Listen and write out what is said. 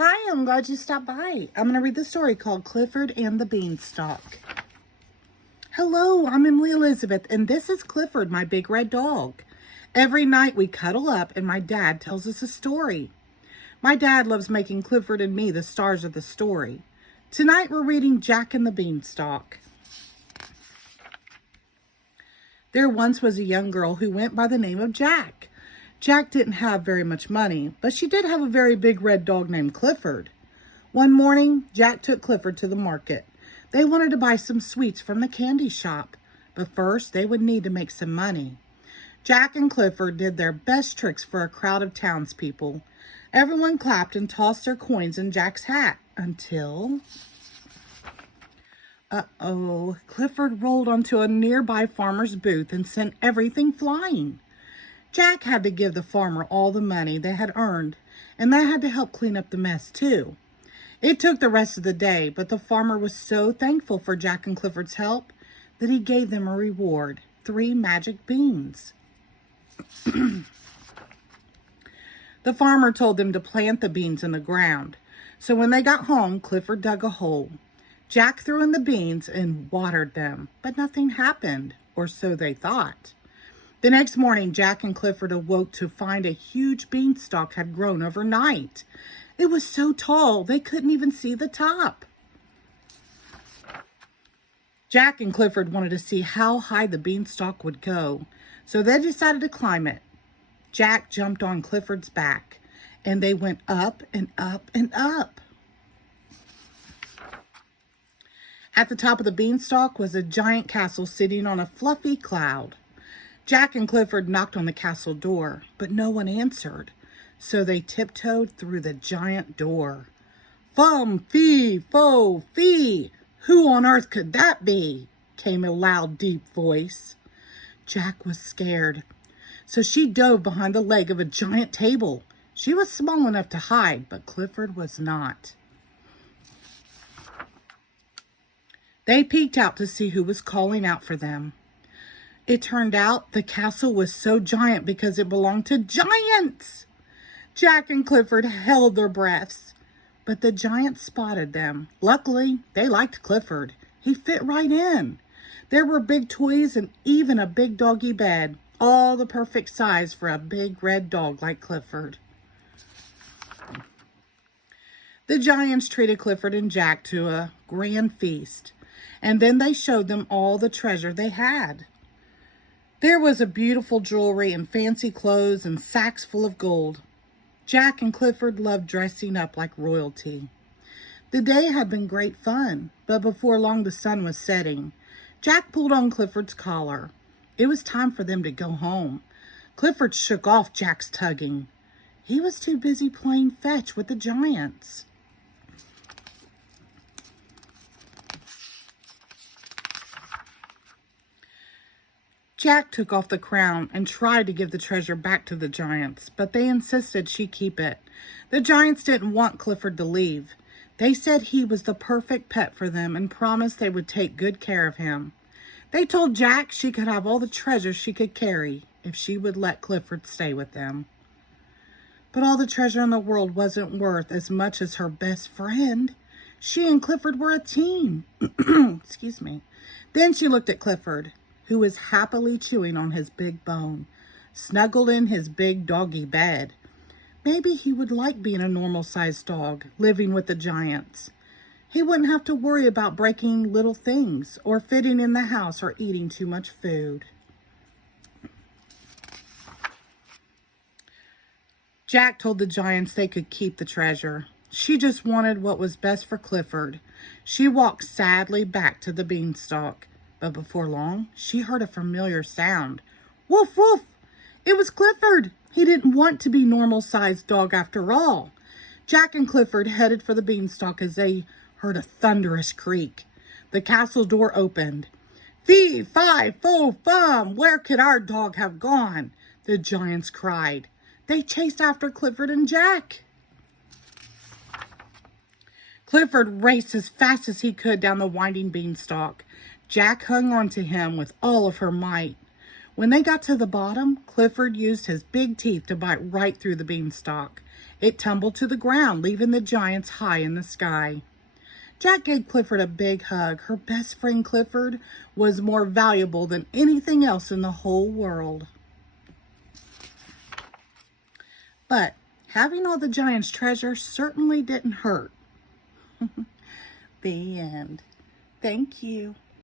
Hi, I'm glad you stopped by. I'm going to read the story called Clifford and the Beanstalk. Hello, I'm Emily Elizabeth, and this is Clifford, my big red dog. Every night we cuddle up and my dad tells us a story. My dad loves making Clifford and me the stars of the story. Tonight we're reading Jack and the Beanstalk. There once was a young girl who went by the name of Jack. Jack didn't have very much money, but she did have a very big red dog named Clifford. One morning, Jack took Clifford to the market. They wanted to buy some sweets from the candy shop, but first they would need to make some money. Jack and Clifford did their best tricks for a crowd of townspeople. Everyone clapped and tossed their coins in Jack's hat until... Clifford rolled onto a nearby farmer's booth and sent everything flying. Jack had to give the farmer all the money they had earned, and they had to help clean up the mess too. It took the rest of the day, but the farmer was so thankful for Jack and Clifford's help that he gave them a reward, 3 magic beans. The farmer told them to plant the beans in the ground. So when they got home, Clifford dug a hole. Jack threw in the beans and watered them, but nothing happened, or so they thought. The next morning, Jack and Clifford awoke to find a huge beanstalk had grown overnight. It was so tall, they couldn't even see the top. Jack and Clifford wanted to see how high the beanstalk would go, so they decided to climb it. Jack jumped on Clifford's back, and they went up and up and up. At the top of the beanstalk was a giant castle sitting on a fluffy cloud. Jack and Clifford knocked on the castle door, but no one answered, so they tiptoed through the giant door. Fum, fee, fo, fee! Who on earth could that be? Came a loud, deep voice. Jack was scared, so she dove behind the leg of a giant table. She was small enough to hide, but Clifford was not. They peeked out to see who was calling out for them. It turned out the castle was so giant because it belonged to giants. Jack and Clifford held their breaths, but the giants spotted them. Luckily, they liked Clifford. He fit right in. There were big toys and even a big doggy bed, all the perfect size for a big red dog like Clifford. The giants treated Clifford and Jack to a grand feast, and then they showed them all the treasure they had. There was a beautiful jewelry and fancy clothes and sacks full of gold. Jack and Clifford loved dressing up like royalty. The day had been great fun, but before long the sun was setting. Jack pulled on Clifford's collar. It was time for them to go home. Clifford shook off Jack's tugging. He was too busy playing fetch with the giants. Jack took off the crown and tried to give the treasure back to the giants, but they insisted she keep it. The giants didn't want Clifford to leave. They said he was the perfect pet for them and promised they would take good care of him. They told Jack she could have all the treasure she could carry if she would let Clifford stay with them. But all the treasure in the world wasn't worth as much as her best friend. She and Clifford were a team. Excuse me. Then she looked at Clifford, who was happily chewing on his big bone, snuggled in his big doggy bed. Maybe he would like being a normal-sized dog, living with the giants. He wouldn't have to worry about breaking little things, or fitting in the house, or eating too much food. Jack told the giants they could keep the treasure. She just wanted what was best for Clifford. She walked sadly back to the beanstalk. But before long, she heard a familiar sound. Woof, woof! It was Clifford. He didn't want to be normal-sized dog after all. Jack and Clifford headed for the beanstalk as they heard a thunderous creak. The castle door opened. Fee, fi, fo, fum! Where could our dog have gone? The giants cried. They chased after Clifford and Jack. Clifford raced as fast as he could down the winding beanstalk. Jack hung on to him with all of her might. When they got to the bottom, Clifford used his big teeth to bite right through the beanstalk. It tumbled to the ground, leaving the giants high in the sky. Jack gave Clifford a big hug. Her best friend Clifford was more valuable than anything else in the whole world. But having all the giant's treasure certainly didn't hurt. The end. Thank you.